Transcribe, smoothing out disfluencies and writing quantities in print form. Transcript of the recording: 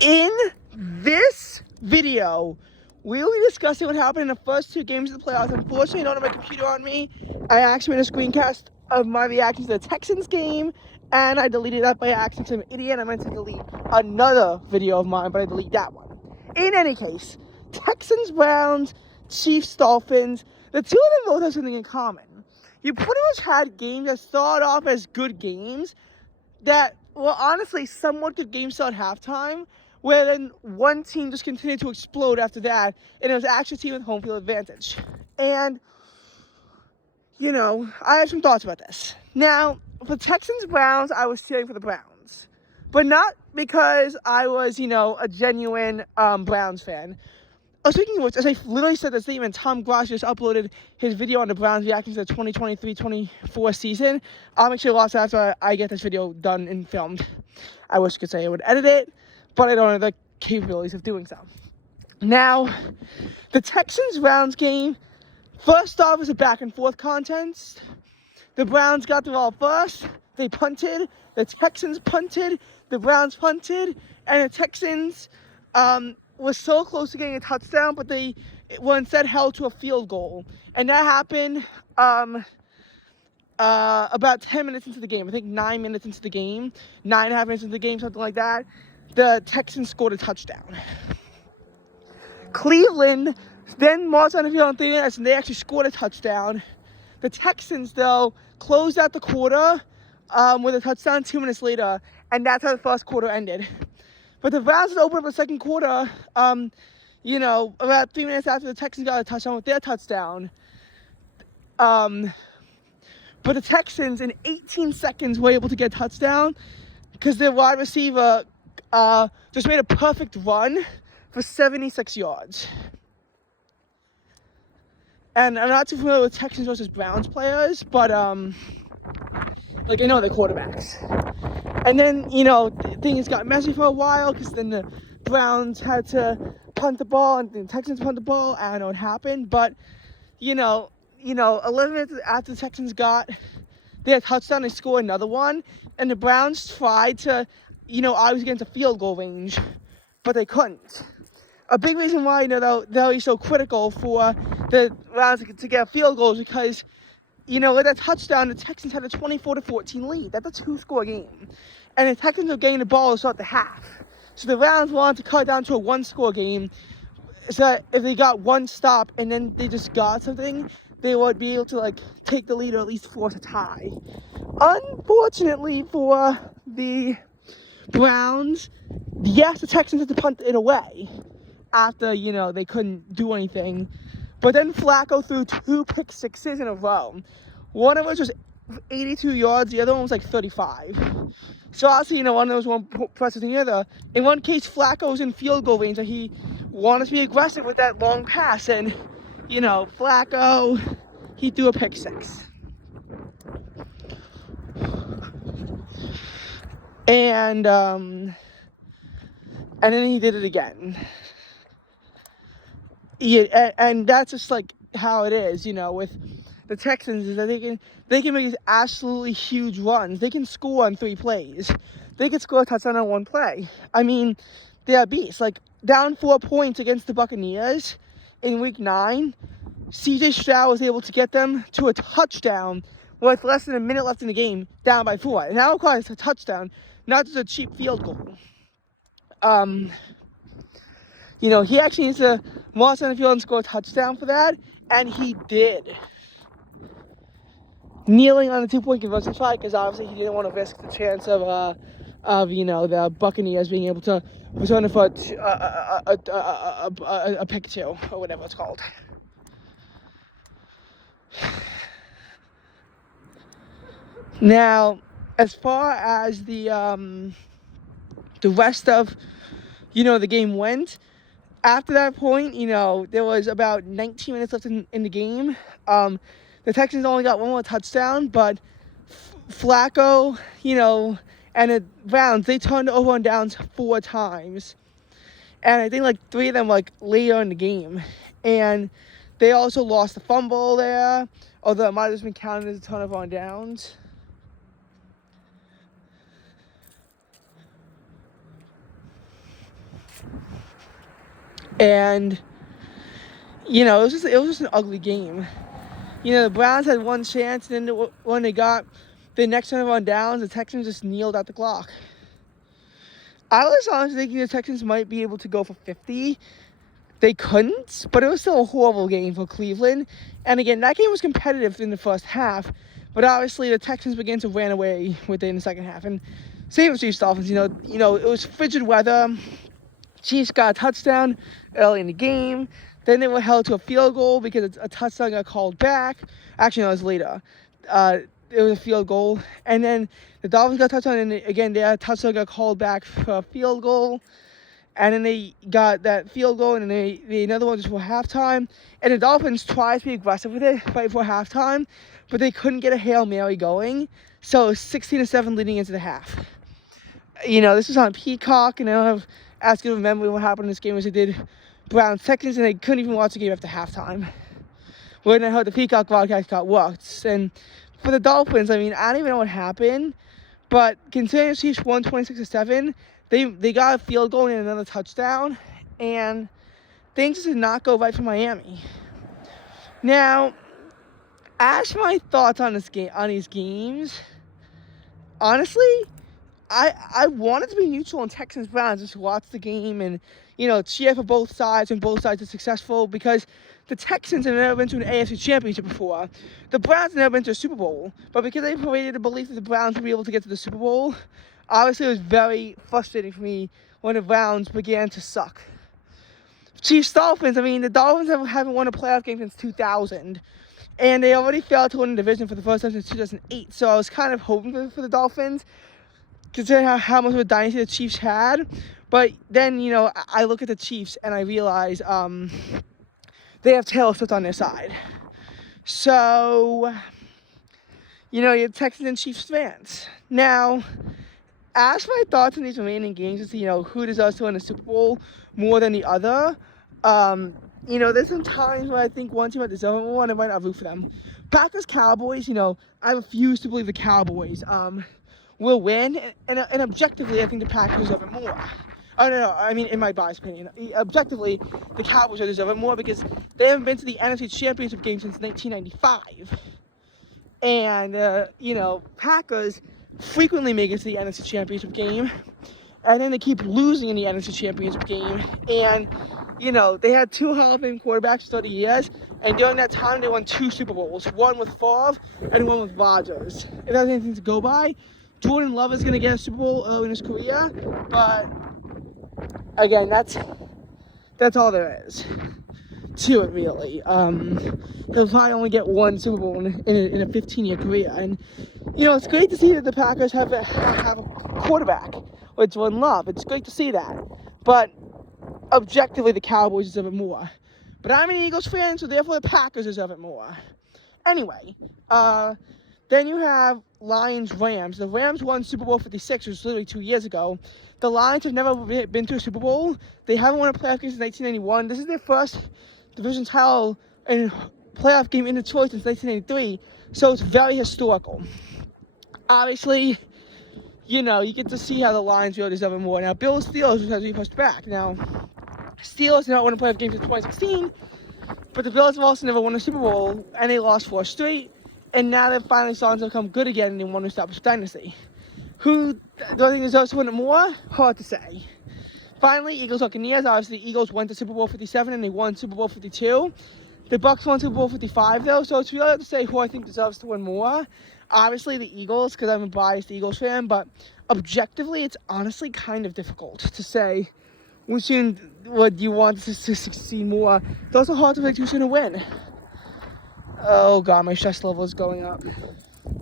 In this video, we will be discussing what happened in the first two games of the playoffs. Unfortunately, I don't have my computer on me. I actually made a screencast of my reactions to the Texans game, and I deleted that by accident. I'm an idiot. I meant to delete another video of mine, but I deleted that one. In any case, Texans, Browns, Chiefs, Dolphins, the two of them both have something in common. You pretty much had games that started off as good games that were honestly somewhat good games till at halftime, where then one team just continued to explode after that, and it was actually a team with home field advantage. And, you know, I have some thoughts about this. Now, for Texans-Browns, I was cheering for the Browns. But not because I was, a genuine Browns fan. Speaking of which, as I literally said this statement, Tom Grosh just uploaded his video on the Browns reacting to the 2023-24 season. I'll make sure to watch that after I get this video done and filmed. I wish I could say I would edit it, but I don't have the capabilities of doing so. Now, the Texans-Browns game, first off, was a back-and-forth contest. The Browns got the ball first. They punted. The Texans punted. The Browns punted. And the Texans was so close to getting a touchdown, but they were instead held to a field goal. And that happened about 10 minutes into the game. I think 9 minutes into the game. 9.5 minutes into the game, something like that. The Texans scored a touchdown. Cleveland then marched on the field in 3 minutes, and they actually scored a touchdown. The Texans, though, closed out the quarter with a touchdown 2 minutes later, and that's how the first quarter ended. But the Browns would open up the second quarter, about 3 minutes after the Texans got a touchdown with their touchdown. But the Texans, in 18 seconds, were able to get a touchdown because their wide receiver just made a perfect run for 76 yards. And I'm not too familiar with Texans versus Browns players, but, I know their quarterbacks. And then, things got messy for a while because then the Browns had to punt the ball and the Texans punt the ball. I don't know what happened, but, 11 minutes after the Texans got their touchdown, they scored another one. And the Browns tried to, obviously get into field goal range, but they couldn't. A big reason why, they're so critical for the Browns to get a field goal is because, with that touchdown, the Texans had a 24-14 lead. That's a two-score game. And the Texans were getting the ball to start the half. So the Browns wanted to cut it down to a one-score game so that if they got one stop and then they just got something, they would be able to, take the lead or at least force a tie. Unfortunately for the Browns, yes, the Texans had to punt it away after, they couldn't do anything. But then Flacco threw 2 pick sixes in a row. One of which was 82 yards, the other one was 35. So obviously, one of those more impressive than the other. In one case, Flacco was in field goal range and he wanted to be aggressive with that long pass. And, Flacco, he threw a pick six. And then he did it again. Yeah, and that's just how it is, with the Texans, is that they can make these absolutely huge runs. They can score on 3 plays. They could score a touchdown on 1 play. I mean, they're beasts. Down 4 points against the Buccaneers in Week 9, C.J. Stroud was able to get them to a touchdown with less than a minute left in the game, down by 4. And that requires a touchdown, not just a cheap field goal. He actually needs to march on the field and score a touchdown for that, and he did. Kneeling on the 2-point conversion try because obviously he didn't want to risk the chance of the Buccaneers being able to return it for a pick 2 or whatever it's called. Now, as far as the rest of the game went, after that point, there was about 19 minutes left in the game. The Texans only got 1 more touchdown, but Flacco, and the Browns, they turned over on downs 4 times. And I think 3 of them later in the game. And they also lost a fumble there, although it might have just been counted as a turnover on downs. And, you know, it was just an ugly game. You know, the Browns had one chance, and then when they got the next turn on downs, the Texans just kneeled out the clock. I was honestly thinking the Texans might be able to go for 50. They couldn't, but it was still a horrible game for Cleveland. And again, that game was competitive in the first half, but obviously the Texans began to run away with it in the second half. And same with Chiefs Dolphins. You know, it was frigid weather. Chiefs got a touchdown early in the game. Then they were held to a field goal because a touchdown got called back. Actually, no, it was later. It was a field goal. And then the Dolphins got a touchdown, and again, their touchdown got called back for a field goal. And then they got that field goal, and then they another one just before halftime. And the Dolphins tried to be aggressive with it right before halftime, but they couldn't get a Hail Mary going. So it was 16-7 leading into the half. You know, this was on Peacock, and I don't have as good of a memory of what happened in this game as they did Browns Texans, and they couldn't even watch the game after halftime. When I heard the Peacock broadcast got worked. And for the Dolphins, I mean, I don't even know what happened, but considering the Chiefs won 26-7, they got a field goal and another touchdown, and things did not go right for Miami. Now, as for my thoughts on these games, honestly, I wanted to be neutral on Texans Browns, just watch the game and, you know, cheer for both sides when both sides are successful, because the Texans have never been to an AFC Championship before. The Browns have never been to a Super Bowl, but because they paraded the belief that the Browns would be able to get to the Super Bowl, obviously it was very frustrating for me when the Browns began to suck. Chiefs Dolphins, I mean, the Dolphins haven't won a playoff game since 2000, and they already failed to win the division for the first time since 2008, so I was kind of hoping for the Dolphins, considering how much of a dynasty the Chiefs had. But then, you know, I look at the Chiefs and I realize they have Taylor Swift on their side. So, you know, you're Texans and Chiefs fans. Now, as for my thoughts on these remaining games, as to, you know, who deserves to win the Super Bowl more than the other, you know, there's some times where I think one team might deserve it more and I might not root for them. Packers, Cowboys, you know, I refuse to believe the Cowboys will win, and objectively, I think the Packers deserve it more. Oh, no, I mean, in my biased opinion. Objectively, the Cowboys deserve it more because they haven't been to the NFC Championship game since 1995. And, you know, Packers frequently make it to the NFC Championship game, and then they keep losing in the NFC Championship game. And, you know, they had two Hall of Fame quarterbacks for 30 years, and during that time, they won 2 Super Bowls, one with Favre and one with Rodgers. If that's anything to go by, Jordan Love is going to get a Super Bowl in his career, but again, that's all there is to it, really. He'll probably only get 1 Super Bowl in a 15-year career, and you know, it's great to see that the Packers have a quarterback with Jordan Love. It's great to see that, but objectively, the Cowboys deserve it more. But I'm an Eagles fan, so therefore the Packers deserve it more. Anyway, then you have Lions-Rams. The Rams won Super Bowl 56, which was literally 2 years ago. The Lions have never been to a Super Bowl. They haven't won a playoff game since 1991. This is their first division title and playoff game in Detroit since 1983. So it's very historical. Obviously, you know, you get to see how the Lions really deserve it more. Now, Bills Steelers has to be pushed back. Now, Steelers have not won a playoff game since 2016, but the Bills have also never won a Super Bowl, and they lost 4 straight. And now they're finally starting to become good again, and they want to establish a dynasty. Who do I think deserves to win it more? Hard to say. Finally, Eagles Buccaneers. Obviously, the Eagles went to Super Bowl 57, and they won Super Bowl 52. The Bucs won Super Bowl 55, though, so it's really hard to say who I think deserves to win more. Obviously, the Eagles, because I'm a biased Eagles fan, but objectively, it's honestly kind of difficult to say which team would you want to succeed more. It's also hard to predict who's going to win. Oh, God, my stress level is going up.